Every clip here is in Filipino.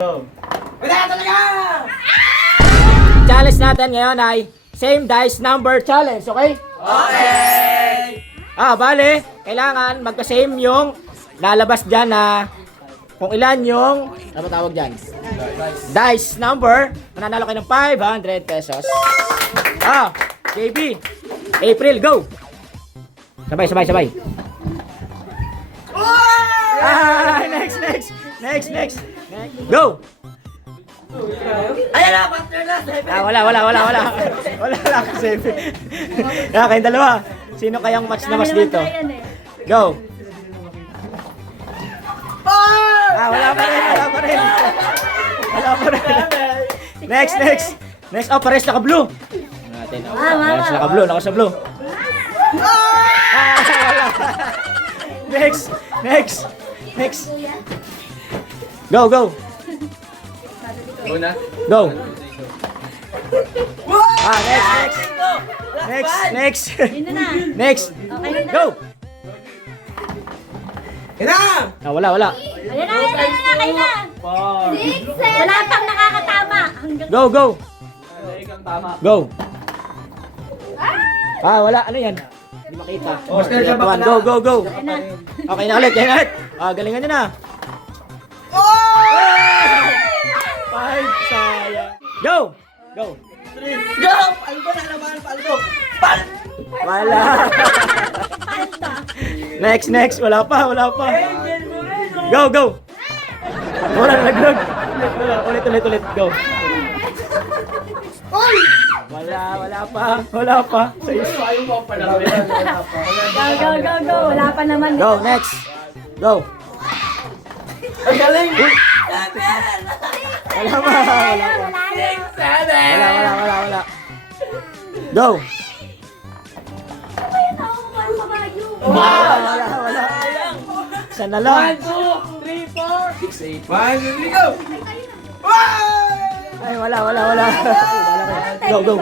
Wala talaga! Challenge natin ngayon ay same dice number challenge, okay? Okay! Bale, kailangan magka-same yung lalabas dyan na kung ilan yung, ano ba tawag dyan? Dice number, mananalo kayo ng 500 pesos. JB, April, go! Sabay. Next. Go! Ayan na, partner na! Wala. Wala kasi. Kayong dalawa. Sino kayang match na mas dito? Go! Wala pa rin. Next. Pares naka-blue. Natin. Pares naka-blue. Naka sa blue. Wala. Next. Go. Go. Next. Go. Wala. Ayan na, kayo na. Wala pang nakakatama. Go. Wala. Ano yan? Hindi makita. Go. Okay na ulit. Galingan nyo na. 5, sayang. Go. Go! Paldo na naman, paldo! Wala. Next. Wala pa. Go. Wala, naglag. Ulit. Go. Wala pa. Go. Wala pa naman. Go, next. Go. Ang galing! Wala pa. Wala. Go. Wala. Sana lang. 1, 2, 3, 4, 6, 8. 1, 2, 3, go! Ay, wala. Go.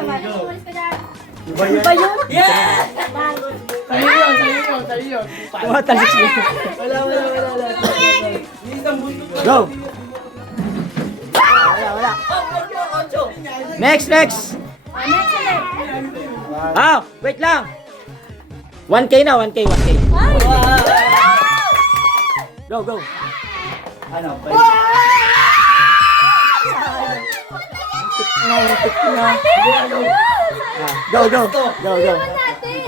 Iba yun? Yeah! Sa'yo yun. Tumatalik siya. Wala. Go. Wala. Next. Next ulit. Wait lang. 1K na, 1K. Go. Ano? Tik na. Go.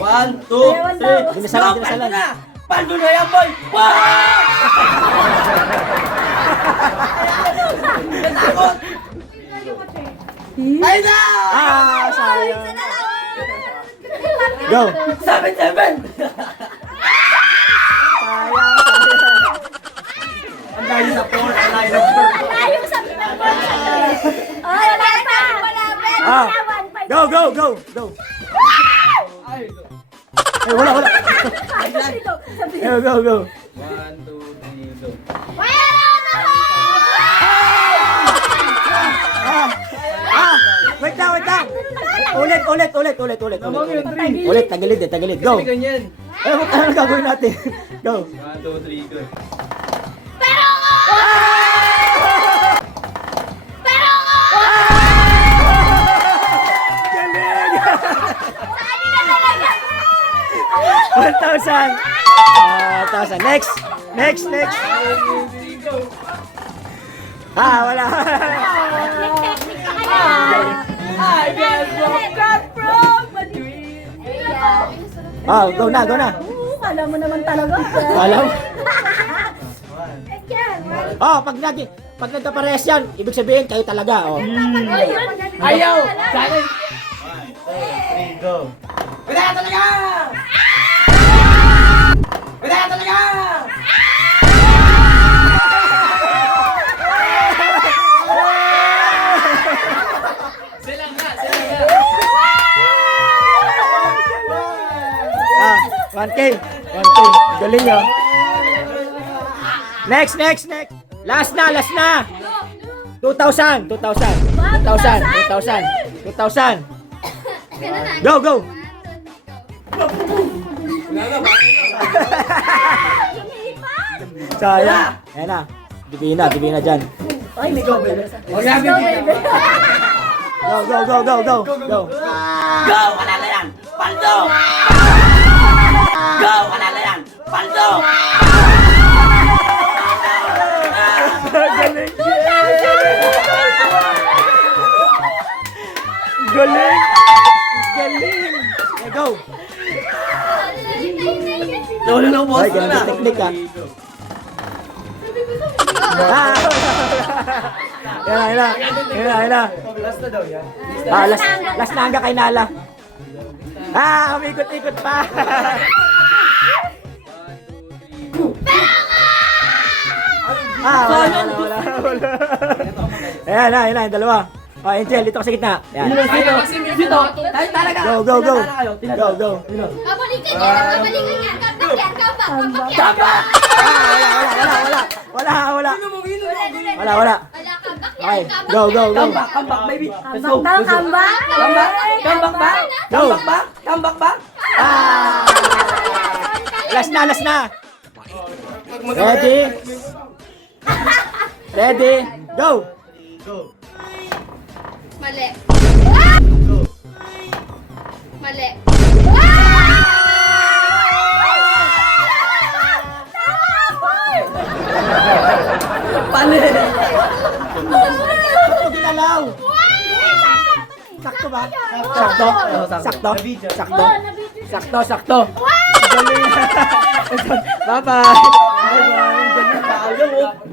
1, 2, 3. Dinasalan. Paldo na yan, boy! Natakot! Ay na! Sayang. Go. 7! Sayang. Ang layo sa 4, ang layo sa 4. Ayaw sa pinagpon. Wala pa. Go. Ay, wala. Go. 1, 2, 3, go. Wait lang. Ulit. Ulit, tagilid. Go. Ganyan. Ano gagawin natin? Go. 1, 2, 3, go. Galing! 1,000. Next. Wala. I just woke up from a dream. Go na. Kala mo naman talaga. Alam? Again. Pag nagkaparehas yan, ibig sabihin kayo talaga. Ayaw! Sana! 1, 2, 3, go! Wala talaga! Silang nga! 1K. Galing yun. Next. Last na. 2,000. Go. Sayang. Ayan na. Divina dyan. Ay, may gobel. Go, go, go, go, go, go. Go! Wala na yan! Paldo! Go! Wala na yan! Paldo! Galing. Galing. Galing. Okay, go. Lolo ng boss Ay, ganun yung technique ah. Ah! Yan na. Last na daw yan. Ah, last na hanggang kay Nala. Ah, umikot-ikot pa. Wala. Ayan na, yung dalawa. Oh, Angel, dito ka sa gitna. Yan. Dito. Tayo talaga. Go, go, go. Go, go. Kabalikan yan, kabalikan yan. Kambak yan, kambak. Kambak yan. Wala. Wala, kambak Okay, yan, kambak. go, go, go. Comeback, baby. Let's go. Kambak, kambak. Comeback ba? Go. Comeback ba? Ah! Last na. Ready? Ready? Go! Mali. Mali. Ginalaw! Sakto ba? Sakto? Sakto? Sakto? Sakto? Galing! Bye-bye! Bye-bye! Galing.